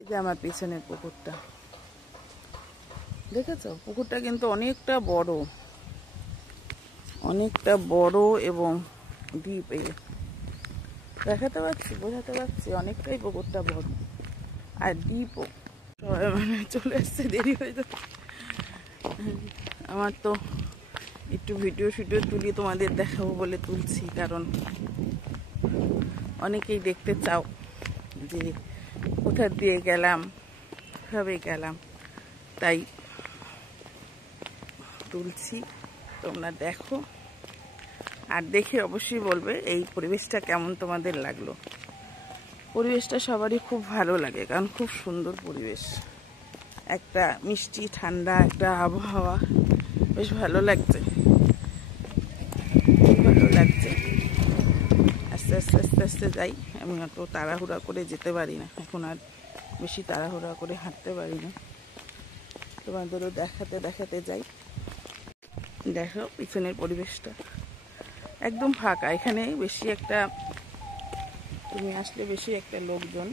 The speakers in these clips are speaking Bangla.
যে আমার পিছনের পুকুরটা দেখেছো, পুকুরটা কিন্তু অনেকটা বড় এবং ডিপ। এই দেখাতে পারছি, বোঝাতে পারছি, অনেকটাই পুকুরটা বড় আর ডিপও। সবাই মানে চলে আসছে, দেরি হয়ে যাচ্ছে। আমার তো একটু ভিডিও তুলি তোমাদের দেখাবো বলে তুলছি, কারণ অনেকেই দেখতে চাও যে কোথা দিয়ে গেলাম, কিভাবে গেলাম, তাই তুলছি। তোমরা দেখো আর দেখে অবশ্যই বলবে এই পরিবেশটা কেমন তোমাদের লাগলো। পরিবেশটা সবারই খুব ভালো লাগে, কারণ খুব সুন্দর পরিবেশ, একটা মিষ্টি ঠান্ডা একটা আবহাওয়া, বেশ ভালো লাগছে, আস্তে আস্তে আস্তে আস্তে যাই। আমি অত তাড়াহুড়া করে যেতে পারি না, এখন আর বেশি তাড়াহুড়া করে হাঁটতে পারি না, তোমাদেরও দেখাতে দেখাতে যাই। দেখো পিছনের পরিবেশটা একদম ফাঁকা, এখানে বেশি একটা, তুমি আসলে বেশি একটা লোকজন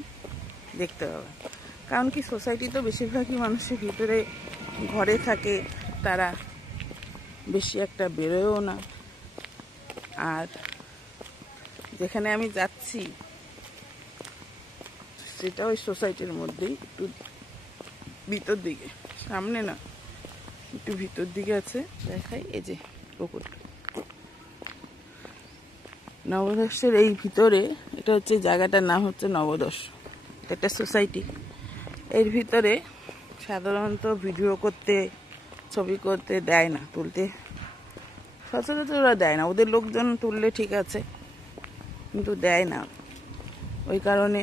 দেখতে পাবে। কারণ কি, সোসাইটি তো বেশিরভাগই মানুষের ভিতরে ঘরে থাকে, তারা বেশি একটা বেরোয়ও না। আর যেখানে আমি যাচ্ছি সেটা ওই সোসাইটির মধ্যেই, একটু ভিতর দিকে, সামনে না, একটু ভিতর দিকে আছে। দেখাই, এই যে পুকুরটা নবদর্শের এই ভিতরে, এটা হচ্ছে জায়গাটার নাম হচ্ছে নবদর্শ, এটা সোসাইটি। এর ভিতরে সাধারণত ভিডিও করতে, ছবি করতে দেয় না, তুলতে সচরাচর ওরা দেয় না। ওদের লোকজন তুললে ঠিক আছে, কিন্তু দেয় না। ওই কারণে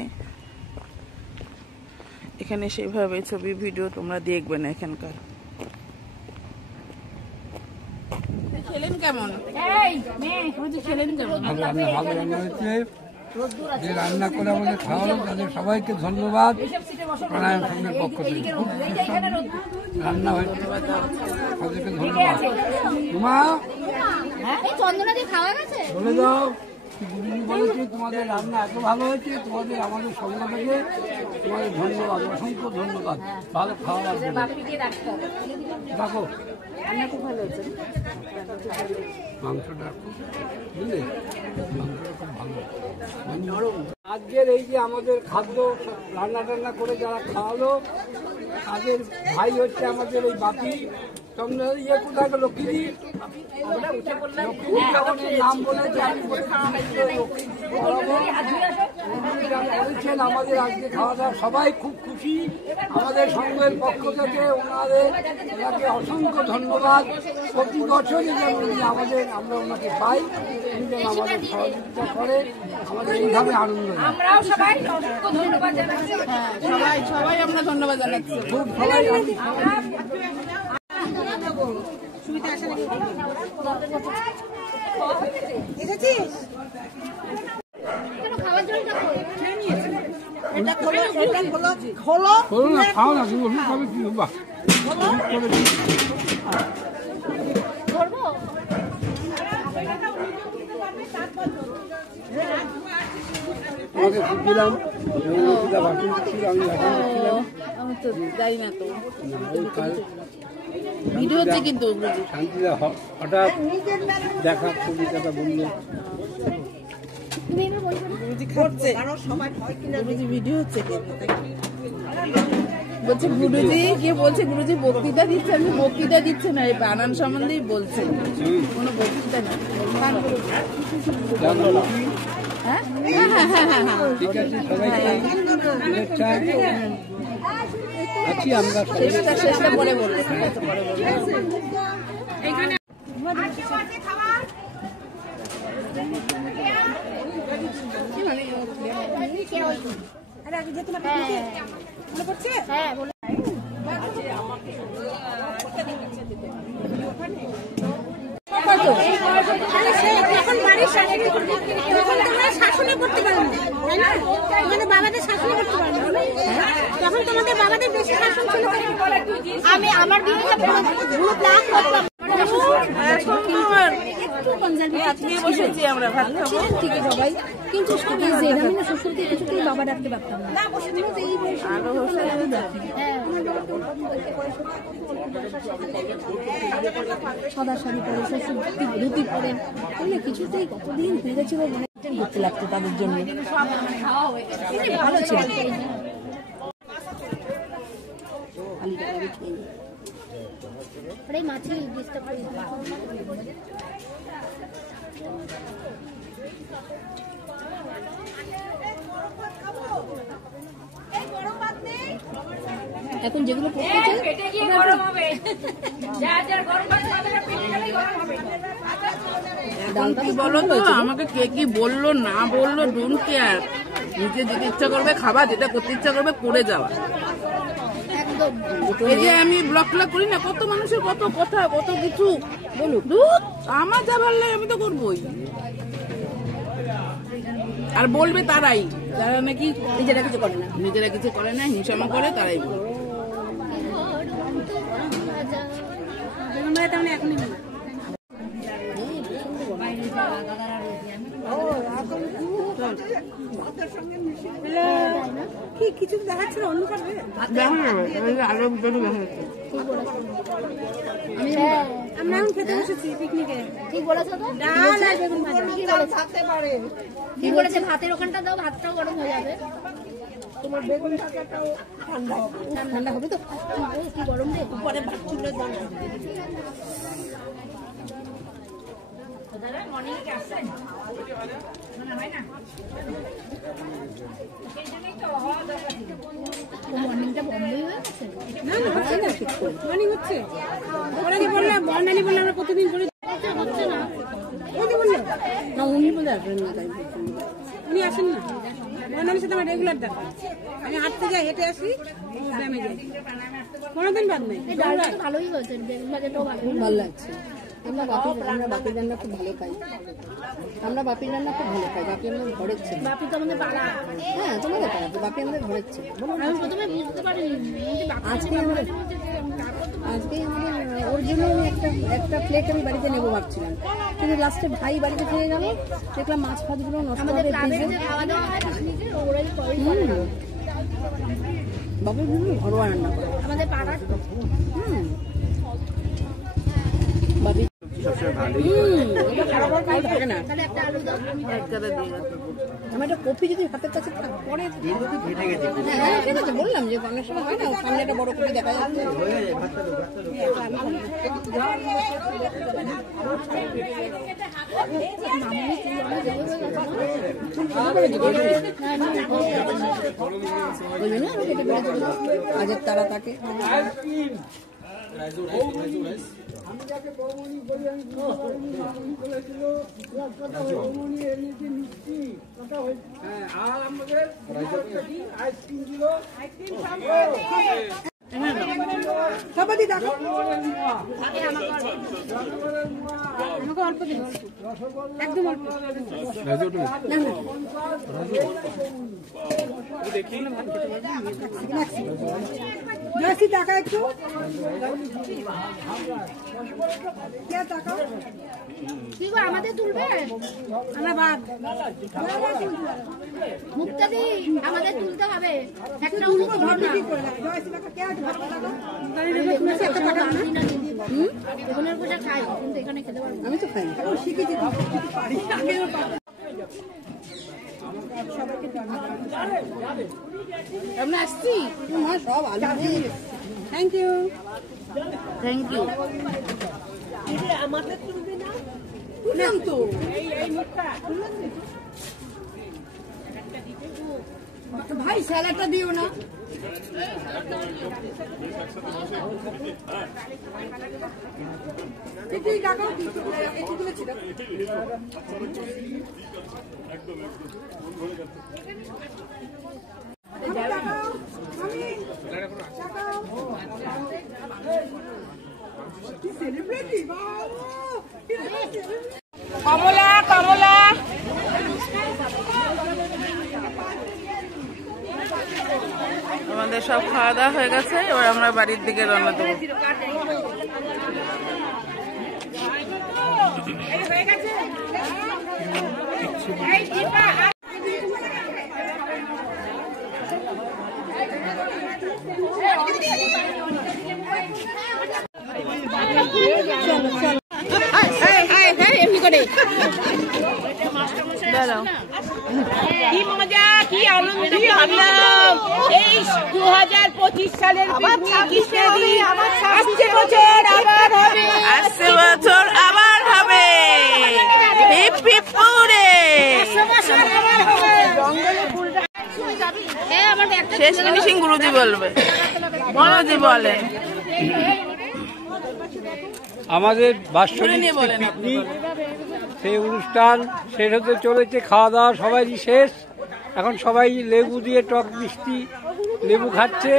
এখানে সেভাবে ছবি ভিডিও তোমরা দেখবে না। এখানকার খেলেন কেমন, খেলেন কেমন? যে রান্না করে আমাদের খাওয়ালো তাদের সবাইকে ধন্যবাদ। প্রাণায়াম সঙ্গের পক্ষ থেকে খুব রান্না হয়েছে, তাদেরকে ধন্যবাদ। তোমা বলে দাও, বলেছি তোমাদের রান্না এত ভালো হয়েছে, তোমাদের আমাদের সঙ্গ থেকে তোমাদের ধন্যবাদ, অসংখ্য ধন্যবাদ। ভালো খাওয়া লাগবে, দেখো রান্না খুব ভালো হয়েছে, মাংসটা বুঝলে, মাংসটা খুব ভালো নরম। আজকের এই যে আমাদের খাদ্য রান্না টান্না করে যারা খাওয়ালো, তাদের ভাই হচ্ছে আমাদের এই বাপি। তোমরা ইয়ে কোথায় লক্ষ্মীদি, নাম বলে করেছেন আমাদের আজকে খাওয়া দাওয়া, সবাই খুব খুশি। আমাদের সঙ্গের পক্ষ থেকে ওনাকে অসংখ্য ধন্যবাদ। প্রতি বছরই যেন আমাদের, আমরা ওনাকে পাই, উনি যেন আমাদের সহযোগিতা করে, আমাদের এইভাবে আনন্দ। আমরাও সবাই অসংখ্য ধন্যবাদ জানাচ্ছি। সবাই আমরা ধন্যবাদ জানাচ্ছি, খুব সবাই খাও না, তুমি ওষুধ খাবে কি বা তোমাকে দিলাম, আমি তো যাই না তো ভিডিও হচ্ছে, কিন্তু শান্তিদা হঠাৎ দেখা কবিতাটা বললো, ভিডিও হচ্ছে, বলছে গুরুজি গিয়ে বলছে, গুরুজি বক্তৃতা দিচ্ছে। আমি বক্তৃতা দিচ্ছে না, এই বানান সম্বন্ধেই বলছে, কোনো বক্তৃতা না। হ্যাঁ হ্যাঁ হ্যাঁ হ্যাঁ হ্যাঁ, ঠিক আছে, সবাইকে শুভেচ্ছা। আছি আমরা, শেষটা পরে বলবো। শাসনে করতে পারবে না, তোমাদের বাবাদের শাসনে করতে পারবে না, তখন তোমাদের বাবাদের বেশি শাসন ছিল। আমি আমার বিয়ে একটু কনজারভেটিভ আজকে বসেছি আমরা ভাত খাবো ঠিক সবাই, কিন্তু সব ইজি। আমি না শ্বশুরকে কিছুতেই বাবা ডাকতে পারতাম না। এই বয়সে আরো বসে সাদা শাড়ি পরে শ্বশুর ধুতি পরেন, এগুলো কিছুতেই কতদিন হয়ে গেছিল মনে ঘুরতে লাগতো তাদের জন্য। ভালো ছিল। মাছের ডিস্টার্ব করি। এখন যেগুলো বলো তো, আমাকে কে কি বললো না বললো ডোন্ট কেয়ার, নিজে যেতে ইচ্ছা করবে খাবা, যেটা করতে ইচ্ছা করবে করে যাওয়া। এই যে আমি ব্লগ ফ্লগ করি না, কত মানুষের কত কথা কত কিছু বলুক, আমার যা ভালো লাগে আমি তো করবোই। আর বলবে তারাই যারা নাকি নিজেরা কিছু করে না, হিংসামা করে, তারাই বলবে। কিছু দেখাচ্ছিল অন্য কাটবে আলোর ভিতরে দেখা যাচ্ছে। আমরা এখন খেতে বসেছি পিকনিকে। ঠিক বলেছো তো, ডাল আর বেগুন ভাজা। কি বলেছে ভাতের ওখানটা দাও, ভাতটাও গরম হয়ে যাবে। তোমার বেগুন ভাজাটাও ঠান্ডা হবে তো, কি গরম রে। পরে ভাত তুলে দাও। মর্নিং এ আসছেন না হয় না, মর্নিংটা বন্ধই হয়ে গেছে। না না হচ্ছে না, মর্নিং হচ্ছে। ওরা কি বললো, বর্ণালী বললো আমরা প্রতিদিন করি, হচ্ছে না। উনি বললো না, উনি বলে আসবেন না, তাই উনি আসেন না। বর্ণালীর সাথে আমার রেগুলার দেখা, আমি হাঁটতে যাই, হেঁটে আসি, গ্রামে যাই, কোনোদিন বাদ নেই। ভালোই হয়েছে, ভালো লাগছে। আমরা বাপির রান্না খুব ভালো খাই, বাপির রান্না খুব ভালো খাই। বাপি আমাদের ঘরের ছিল, বাপি তো আমাদের পাড়া। হ্যাঁ তোমাদের পাড়া, বাপি আমাদের ঘরের ছিল। আমি প্রথমে বুঝতে পারিনি আজকে আমাদের ওর জন্য একটা প্লেট আমি বাড়িতে নেবো ভাবছিলাম, কিন্তু লাস্টে ভাই বাড়িতে ফিরে গেল, দেখলাম মাছ ফাছগুলো নষ্ট হবে। বাপের ঘরোয়া রান্না করে আমাদের পাড়া। বাপি আমি একটা কপি যদি হাতের কাছে পরে ঠিক আছে, বললাম যে অনেক সময় হয় না, সামনে একটা বড় কপি দেখা যাচ্ছে। আজের তারা থাকে। আমি যাকে বৌমনি বলি, আমি মিষ্টি কথা হয়েছে। হ্যাঁ, আর আমাদের আইসক্রিম দিল, সবাই দেখো আমাকে অল্প দিন, একদম অল্প। জয়সি টাকা একটু আমাদের তুলবে, আমরা বাদ মুক্তা দি আমাদের তুলতে হবে। একটা বেগুনের পোশাক খাই, কিন্তু এখানে খেতে পারবো। আমি তো খাই, শিখেছি। আমরা আসছি সব আলু। Thank you, thank you. আমাদের তুলবে না, তুললাম তো। ভাই স্যালাডটা দিও না। কমলা কমলা আমাদের সব খাওয়া দাওয়া হয়ে গেছে, এবার আমরা বাড়ির দিকে রওনা দেবো। কি মজা, কি আনন্দ করলাম এই 2025 সালের আসছে বছর আবার হবে, আসছে বছর আবার হবে। হিপ হিপ করে শেষ ফিনিশিং গুরুজি বলবে। গুরুজি বলে আমাদের বাৎসরিক পিকনিক সেই অনুষ্ঠান শেষ হতে চলেছে, খাওয়া দাওয়া সবারই শেষ। এখন সবাই লেবু দিয়ে টক মিষ্টি লেবু খাচ্ছে।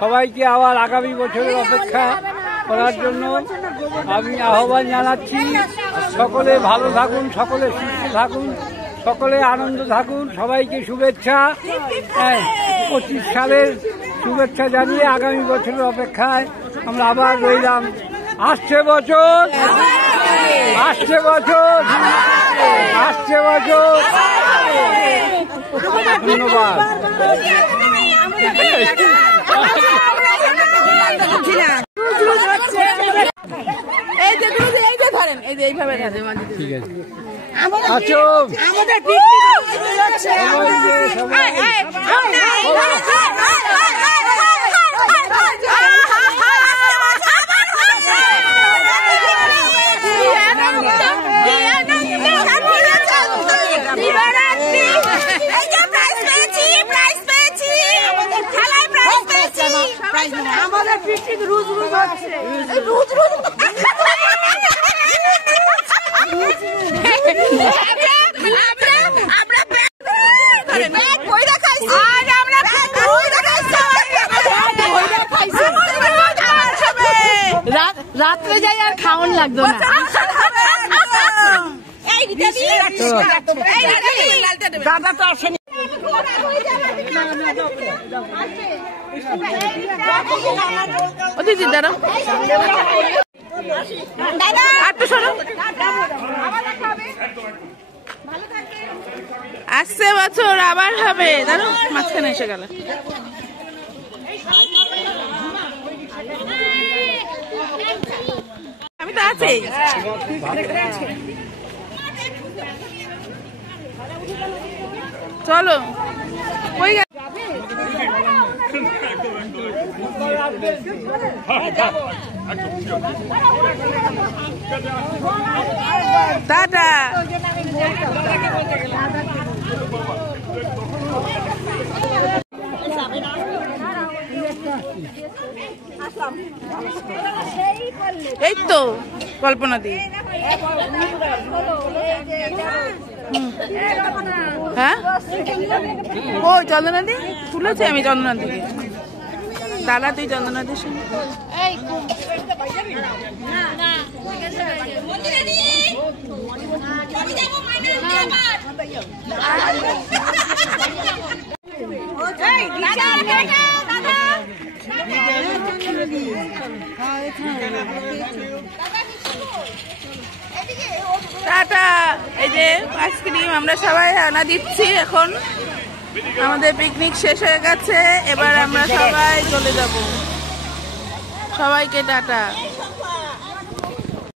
সবাইকে আবার আগামী বছরের অপেক্ষা করার জন্য আমি আহ্বান জানাচ্ছি। সকলে ভালো থাকুন, সকলে সুস্থ থাকুন, সকলে আনন্দ থাকুন। সবাইকে শুভেচ্ছা। 25 সালের শুভেচ্ছা জানিয়ে আগামী বছরের অপেক্ষায় আমরা আবার রইলাম। আসছে বছর, আসছে বছর, আসছে বছর। ধন্যবাদ। এই যে গুরুজি এই যে ধরেন, এই যে এইভাবে ধরেন। ঠিক আছে। আমাদের আমাদের পিকনিক রোজ রোজ হচ্ছে, রোজ রোজ রাত্রে যাই আর খাওয়ান লাগতো না। দাদা তো আসেনি। ও দিদি দাঁড়াও, একটু শোনো। আসছে বছর আবার হবে। দাঁড়াও, মাঝখানে এসে গেল। আমি তো আছি। চলো কই গেল? টাটা। এই তো কল্পনা দি। হ্যাঁ ও চন্দনা দি তুলেছে। আমি চন্দনা দিকে। দাদা তুই চন্দনা দিস। টাটা। এই যে আইসক্রিম আমরা সবাই আনা দিচ্ছি। এখন আমাদের পিকনিক শেষ হয়ে গেছে, এবার আমরা সবাই চলে যাব। সবাইকে টাটা।